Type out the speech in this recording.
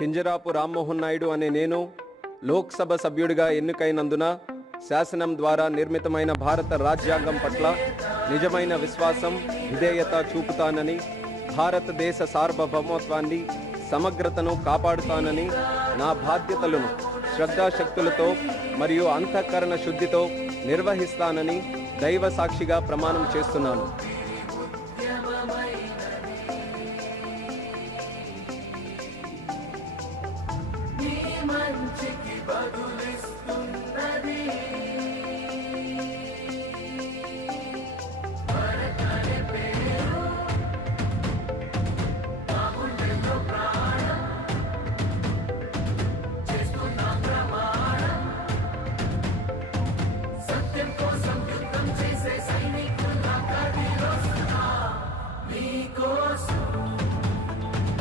కింజరాపు రామ్మోహన్ నాయుడు అనే నేను లోక్సభ సభ్యుడిగా ఎన్నికైనందున శాసనం ద్వారా నిర్మితమైన భారత రాజ్యాంగం పట్ల నిజమైన విశ్వాసం, విధేయత చూపుతానని, భారతదేశ సార్వభౌమత్వాన్ని, సమగ్రతను కాపాడుతానని, నా బాధ్యతలను శ్రద్ధాశక్తులతో మరియు అంతఃకరణ శుద్ధితో నిర్వహిస్తానని దైవ సాక్షిగా ప్రమాణం చేస్తున్నాను. మంచికి బదులిస్తాను.